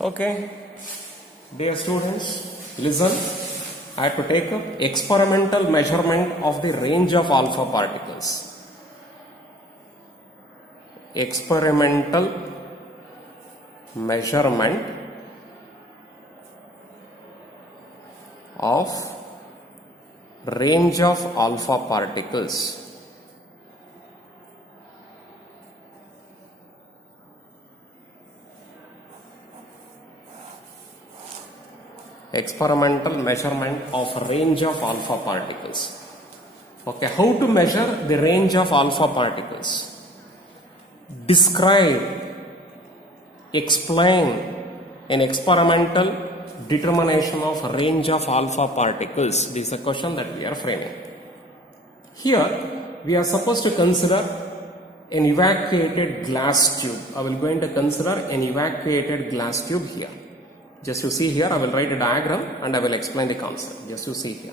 Okay, dear students, listen. I have to take up experimental measurement of the range of alpha particles. Experimental measurement of range of alpha particles. Experimental measurement of range of alpha particles. Okay, how to measure the range of alpha particles? Describe, explain an experimental determination of range of alpha particles. This is a question that we are framing. Here we are supposed to consider an evacuated glass tube. I will going to consider an evacuated glass tube here. Just you see here, I will write a diagram and I will explain the concept. Just you see here.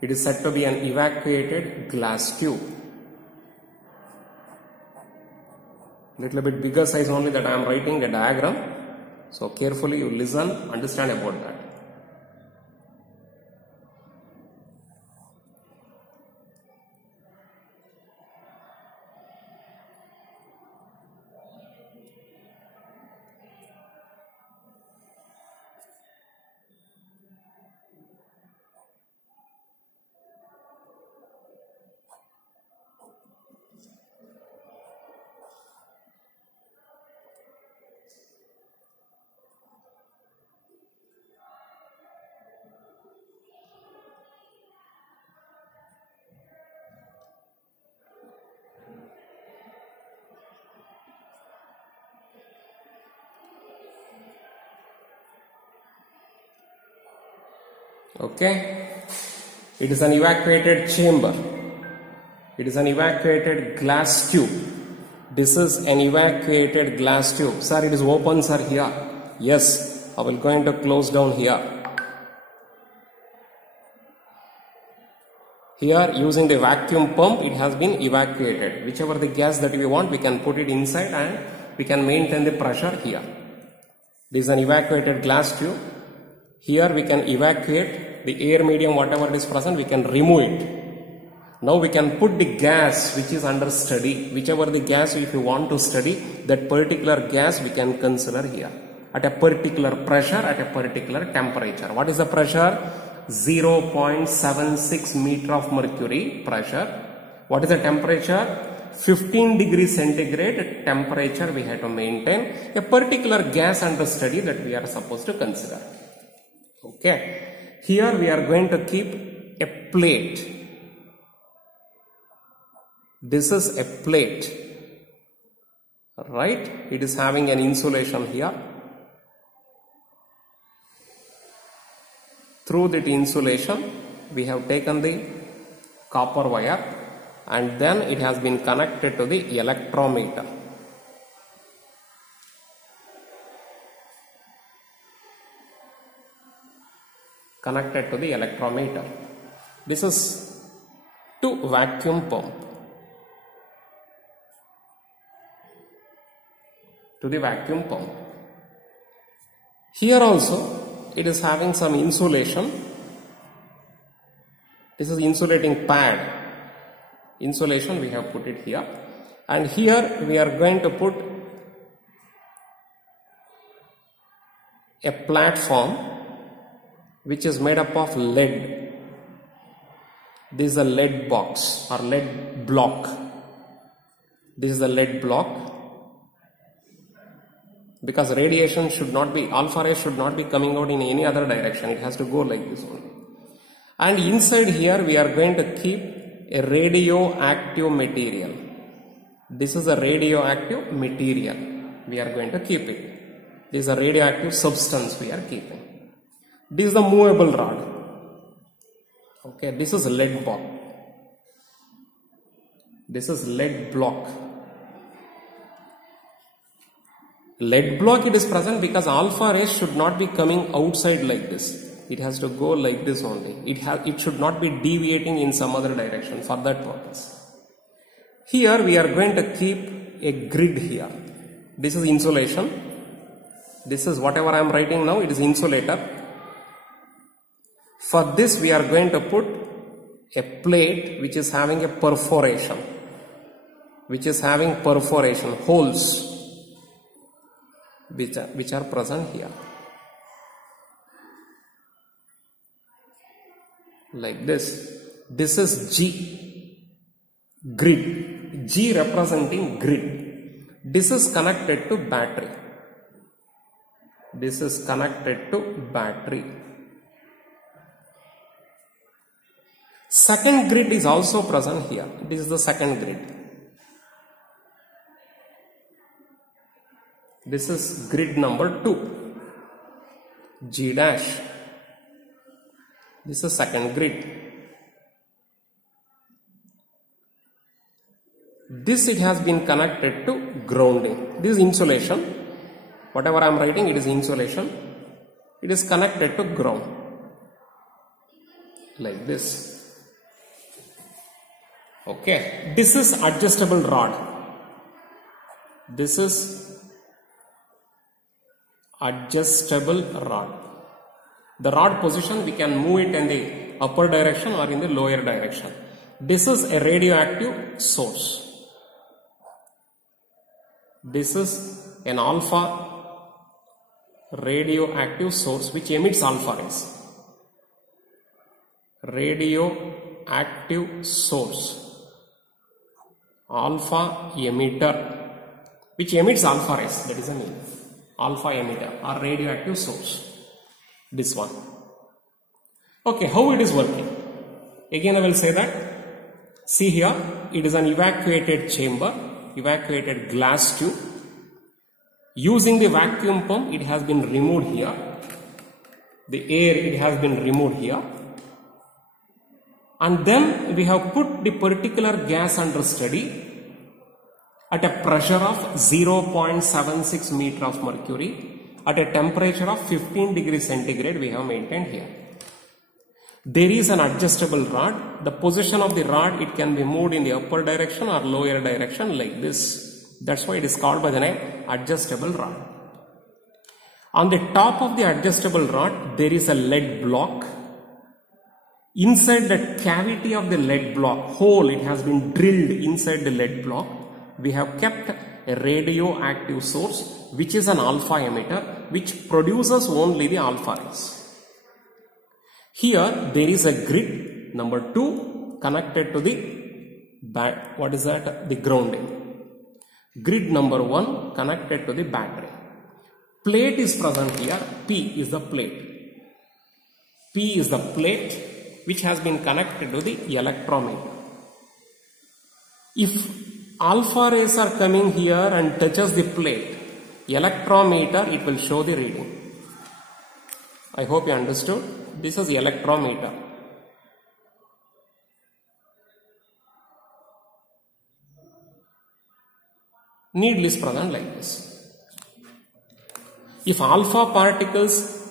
It is said to be an evacuated glass tube. Little bit bigger size only that I am writing a diagram. So carefully you listen, understand about that. Okay, it is an evacuated chamber. It is an evacuated glass tube. This is an evacuated glass tube. Sir, it is open, sir, here. Yes, I will going to close down here. Here, using the vacuum pump, it has been evacuated. Whichever the gas that we want, we can put it inside and we can maintain the pressure here. This is an evacuated glass tube. Here we can evacuate the air medium, whatever is present, we can remove it. Now we can put the gas which is under study. Whichever the gas if you want to study, that particular gas we can consider here. At a particular pressure, at a particular temperature. What is the pressure? 0.76 meter of mercury pressure. What is the temperature? 15 degrees centigrade temperature we have to maintain. A particular gas under study that we are supposed to consider. Okay, here we are going to keep a plate. This is a plate, right? It is having an insulation here. Through that insulation, we have taken the copper wire and then it has been connected to the electrometer. Connected to the electrometer. This is to vacuum pump. To the vacuum pump. Here also it is having some insulation. This is insulating pad. Insulation we have put it here. And here we are going to put a platform which is made up of lead. This is a lead box or lead block. This is a lead block. Because radiation should not be, alpha rays should not be coming out in any other direction. It has to go like this only. And inside here we are going to keep a radioactive material. This is a radioactive material. We are going to keep it. This is a radioactive substance we are keeping. This is the movable rod. Okay, this is lead block. This is lead block. Lead block it is present because alpha rays should not be coming outside like this. It has to go like this only. It should not be deviating in some other direction for that purpose. Here we are going to keep a grid here. This is insulation. This is whatever I am writing now, it is insulator. For this we are going to put a plate which is having a perforation, holes which are present here. Like this. This is G, grid. G representing grid. This is connected to battery. This is connected to battery. Second grid is also present here. This is the second grid. This is grid number 2. G dash. This is second grid. This it has been connected to grounding. This is insulation. Whatever I am writing, it is insulation. It is connected to ground. Like this. Okay. This is adjustable rod. This is adjustable rod. The rod position, we can move it in the upper direction or in the lower direction. This is a radioactive source. This is an alpha radioactive source which emits alpha rays. Radioactive source. Alpha emitter which emits alpha rays. That is a name. Alpha emitter or radioactive source. This one. Okay, how it is working? Again I will say that. See here, it is an evacuated chamber, evacuated glass tube. Using the vacuum pump, it has been removed here. The air, it has been removed here. And then we have put the particular gas under study at a pressure of 0.76 meter of mercury. At a temperature of 15 degrees centigrade we have maintained here. There is an adjustable rod. The position of the rod, it can be moved in the upper direction or lower direction like this. That's why it is called by the name adjustable rod. On the top of the adjustable rod, there is a lead block. Inside the cavity of the lead block, hole, it has been drilled inside the lead block. We have kept a radioactive source which is an alpha emitter which produces only the alpha rays. Here there is a grid number 2 connected to the grounding. Grid number 1 connected to the battery. Plate is present here. P is the plate. P is the plate which has been connected to the electrometer. If alpha rays are coming here and touches the plate, electrometer, it will show the reading. I hope you understood. This is the electrometer. Needle is present like this. If alpha particles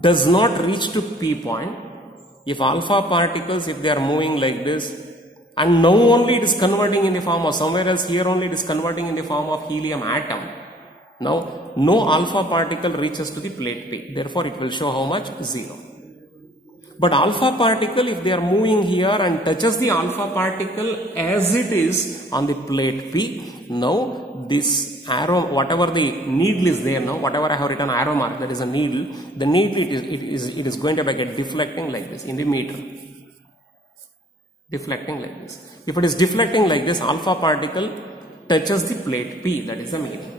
does not reach to P point, if alpha particles, if they are moving like this, and now only it is converting in the form of, somewhere else here only it is converting in the form of helium atom. Now, no alpha particle reaches to the plate P. Therefore, it will show how much? 0. But alpha particle, if they are moving here and touches the alpha particle as it is on the plate P, now this arrow, whatever the needle is there now, whatever I have written arrow mark, that is a needle, the needle it is going to get deflecting like this in the meter. Deflecting like this. If it is deflecting like this, alpha particle touches the plate P, that is the meaning.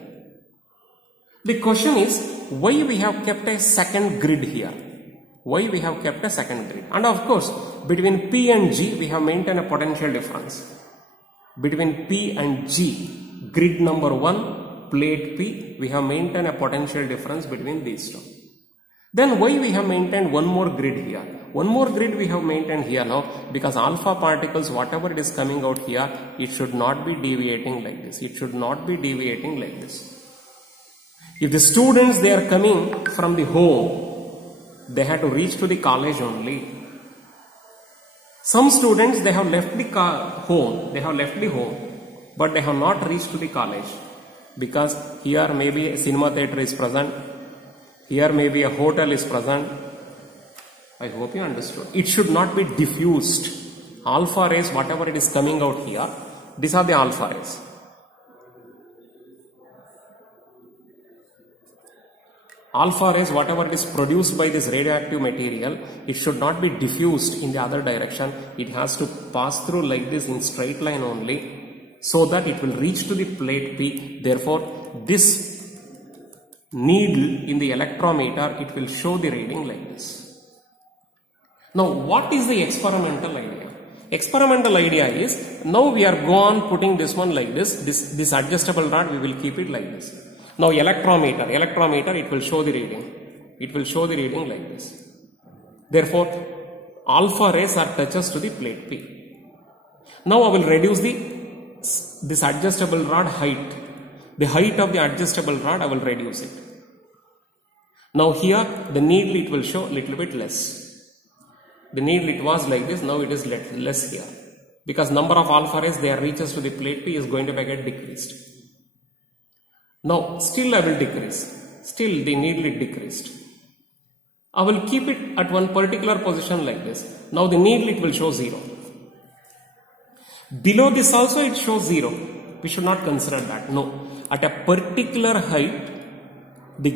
The question is, why we have kept a second grid here? Why we have kept a second grid? And of course, between P and G, we have maintained a potential difference. Between P and G, grid number 1, plate P, we have maintained a potential difference between these two. Then why we have maintained one more grid here? One more grid we have maintained here now, because alpha particles, whatever it is coming out here, it should not be deviating like this. It should not be deviating like this. If the students, they are coming from the home, they have to reach to the college only. Some students, they have left the home, but they have not reached to the college, because here maybe a cinema theatre is present, Here maybe a hotel is present. I hope you understood. It should not be diffused. Alpha rays, whatever it is coming out here, these are the alpha rays. Alpha rays, whatever it is produced by this radioactive material, it should not be diffused in the other direction. It has to pass through like this in straight line only, so that it will reach to the plate P. Therefore, this needle in the electrometer, it will show the reading like this. Now, what is the experimental idea? Experimental idea is, now we are gone putting this one like this adjustable rod, we will keep it like this. Now electrometer, it will show the reading. It will show the reading like this. Therefore, alpha rays are touches to the plate P. Now I will reduce this adjustable rod height. The height of the adjustable rod, I will reduce it. Now here, the needle, it will show little bit less. The needle, it was like this, now it is less here. Because number of alpha rays, their reaches to the plate P is going to get decreased. Now, still I will decrease. Still the needle is decreased. I will keep it at one particular position like this. Now the needle, it will show 0. Below this also it shows 0. We should not consider that. No. At a particular height, the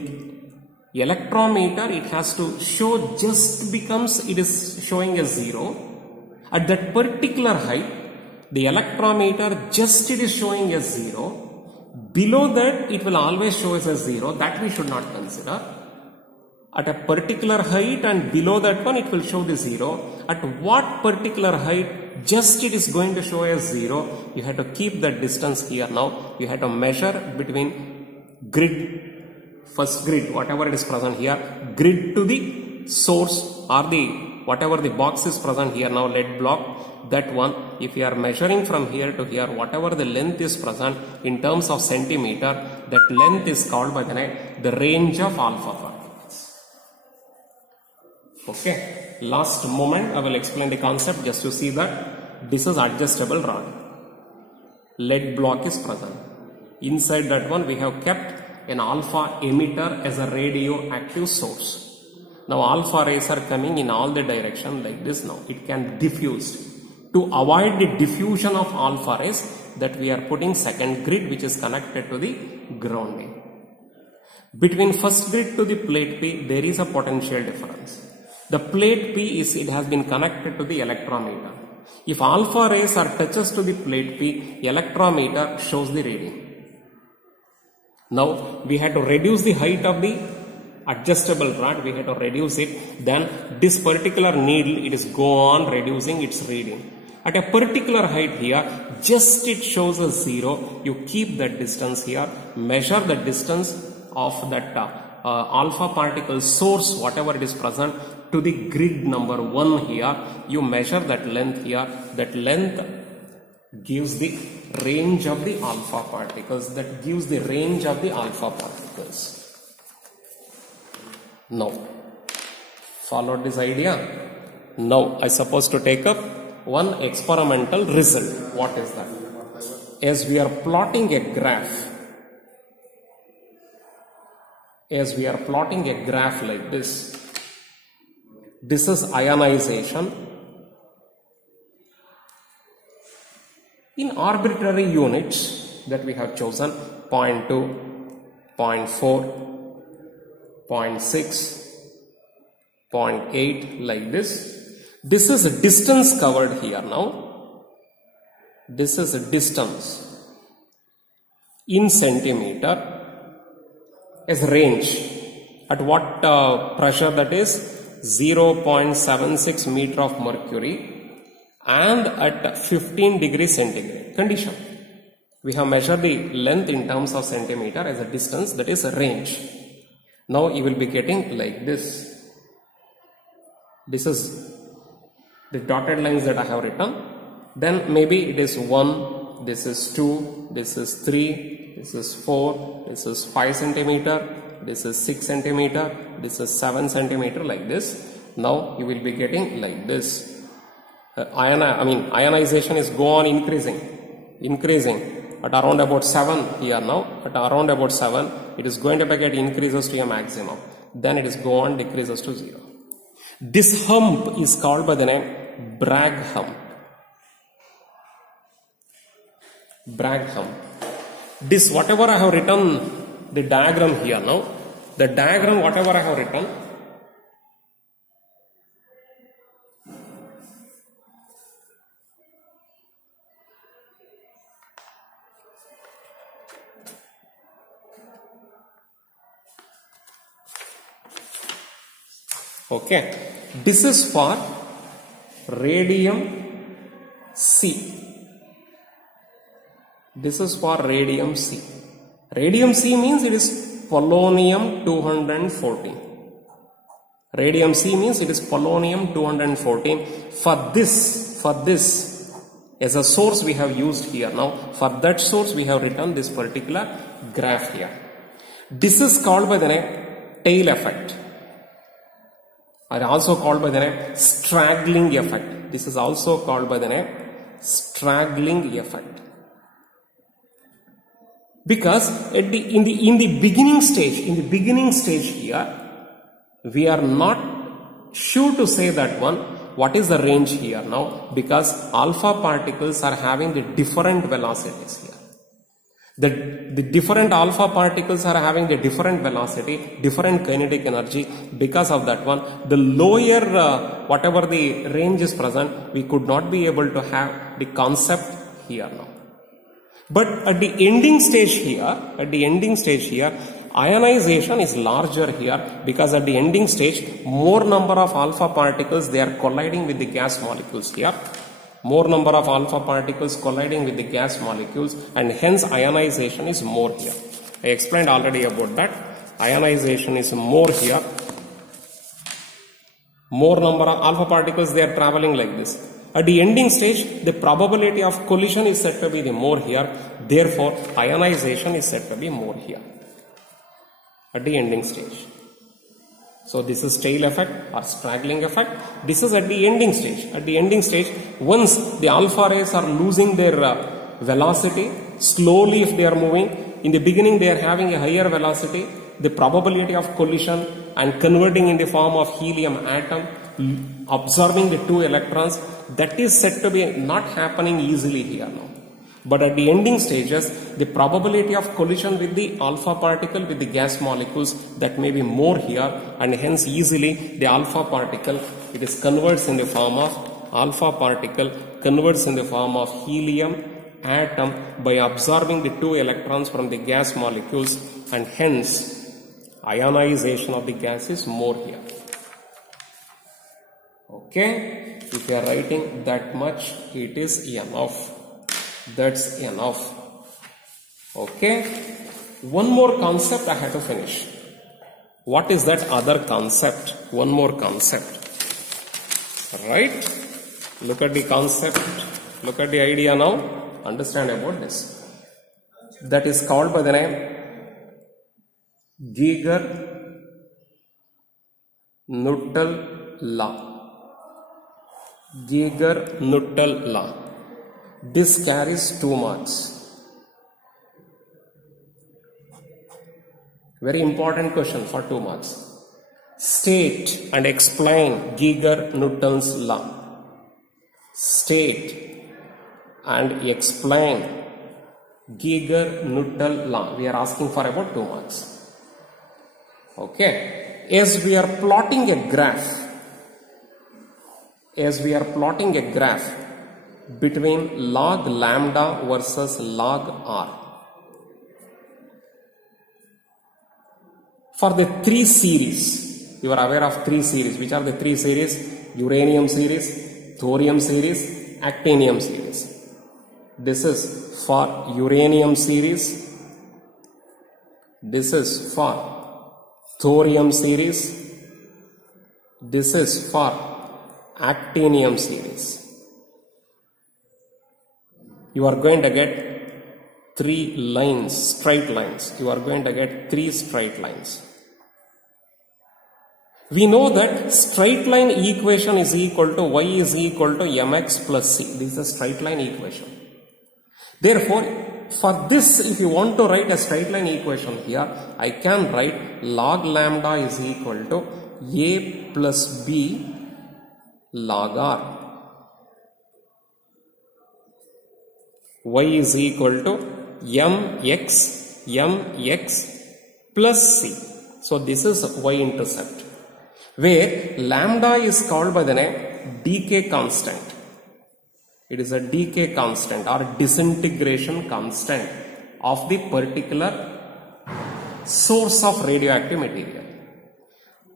electrometer, it has to show just becomes it is showing a 0. At that particular height, the electrometer just it is showing a 0. Below that, it will always show as a 0. That we should not consider. At a particular height and below that one, it will show the 0. At what particular height, just it is going to show as 0. You have to keep that distance here now. You have to measure between grid, first grid, whatever it is present here, grid to the source or the whatever the box is present here now, lead block. That one, if you are measuring from here to here, whatever the length is present in terms of centimeter, that length is called by the name the range of alpha particles. Okay, last moment I will explain the concept just to see that this is adjustable rod. Lead block is present. Inside that one we have kept an alpha emitter as a radioactive source. Now alpha rays are coming in all the direction like this now. It can diffuse. To avoid the diffusion of alpha rays, that we are putting second grid which is connected to the grounding. Between first grid to the plate P, there is a potential difference. The plate P it has been connected to the electrometer. If alpha rays are touches to the plate P, electrometer shows the reading. Now we had to reduce the height of the adjustable rod, we had to reduce it. Then this particular needle, it is go on reducing its reading. At a particular height here, just it shows a 0. You keep that distance here, measure the distance of that alpha particle source, whatever it is present, to the grid number 1 here. You measure that length here. That length gives the range of the alpha particles. That gives the range of the alpha particles. Now, follow this idea. Now, I suppose to take up one experimental result. What is that? As we are plotting a graph, like this is ionization. In arbitrary units that we have chosen, 0.2, 0.4, 0.6, 0.8, like this. This is a distance covered here now. This is a distance in centimeter as range. At what pressure, that is 0.76 meter of mercury and at 15 degrees centigrade condition. We have measured the length in terms of centimeter as a distance, that is a range. Now you will be getting like this. This is the dotted lines that I have written. Then maybe it is 1, this is 2, this is 3, this is 4, this is 5 centimeter, this is 6 centimeter, this is 7 centimeter, like this. Now you will be getting like this. Ionization is go on increasing at around about 7 here now. At around about 7, it is going to get increases to a maximum. then it is go on decreases to 0. This hump is called by the name Bragg hump. Bragg hump. This whatever I have written the diagram here now, the diagram whatever I have written, okay, this is for radium C. This is for radium C. Radium C means it is polonium 214. Radium C means it is polonium 214. For this as a source we have used here. Now for that source we have written this particular graph here. This is called by the name tail effect, or also called by the name straggling effect. This is also called by the name straggling effect. Because in the beginning stage here, we are not sure to say that what is the range here now, because alpha particles are having the different velocities here. The different alpha particles are having the different velocity, different kinetic energy. Because of that the lower whatever the range is present, we could not be able to have the concept here now. But at the ending stage here, ionization is larger here, because at the ending stage, more number of alpha particles, they are colliding with the gas molecules here. More number of alpha particles colliding with the gas molecules, and hence ionization is more here. I explained already about that. Ionization is more here. More number of alpha particles, they are traveling like this. At the ending stage, the probability of collision is said to be the more here. Therefore, ionization is said to be more here at the ending stage. So this is tail effect or straggling effect. This is at the ending stage. At the ending stage, once the alpha rays are losing their velocity, slowly if they are moving, in the beginning they are having a higher velocity, the probability of collision and converting in the form of helium atom, absorbing the 2 electrons, that is said to be not happening easily here now. But at the ending stages, the probability of collision with the alpha particle with the gas molecules, that may be more here, and hence easily the alpha particle, it is converts in the form of alpha particle, converts in the form of helium atom by absorbing the 2 electrons from the gas molecules, and hence ionization of the gas is more here. Okay, if you are writing that much, it is enough. That's enough. Okay, one more concept I have to finish. What is that other concept? One more concept. Right? Look at the concept. Look at the idea now. Understand about this. That is called by the name Geiger-Nuttall law. Geiger-Nuttall law. This carries 2 marks. Very important question for 2 marks. State and explain Geiger-Nuttall's law. State and explain Geiger-Nuttall law. We are asking for about 2 marks. Okay. As we are plotting a graph, between log lambda versus log r. For the 3 series, you are aware of 3 series. Which are the 3 series? Uranium series, thorium series, actinium series. This is for uranium series. This is for thorium series. This is for actinium series. You are going to get 3 lines, straight lines. You are going to get 3 straight lines. We know that straight line equation is equal to y is equal to mx plus c. This is a straight line equation. Therefore, for this, if you want to write a straight line equation here, I can write log lambda is equal to a plus b log r. Y is equal to mx plus c. So this is y-intercept, where lambda is called by the name decay constant. It is a decay constant or disintegration constant of the particular source of radioactive material.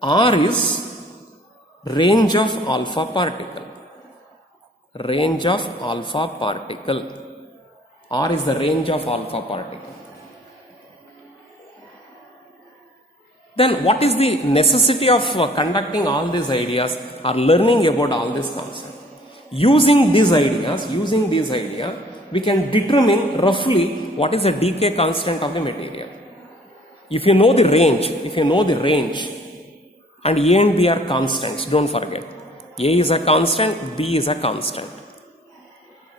R is range of alpha particle. Range of alpha particle. R is the range of alpha particle. Then what is the necessity of conducting all these ideas or learning about all these concepts? Using these ideas, we can determine roughly what is the decay constant of the material. If you know the range, and A and B are constants, don't forget. A is a constant, B is a constant.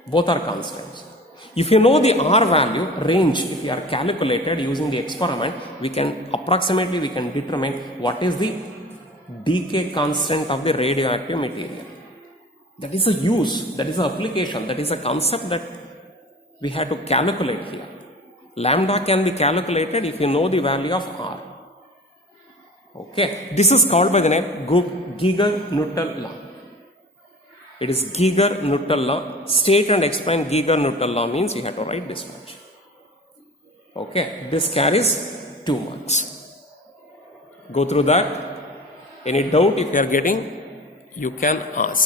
Both are constants. If you know the R value, range, if you are calculated using the experiment, we can determine what is the decay constant of the radioactive material. That is a use, that is an application, that is a concept that we have to calculate here. Lambda can be calculated if you know the value of R. Okay, this is called by the name Geiger-Nuttall law. It is Geiger-Nuttall law. State and explain Geiger-Nuttall law means you have to write this much. Okay, this carries 2 marks. Go through that. Any doubt if you are getting, you can ask.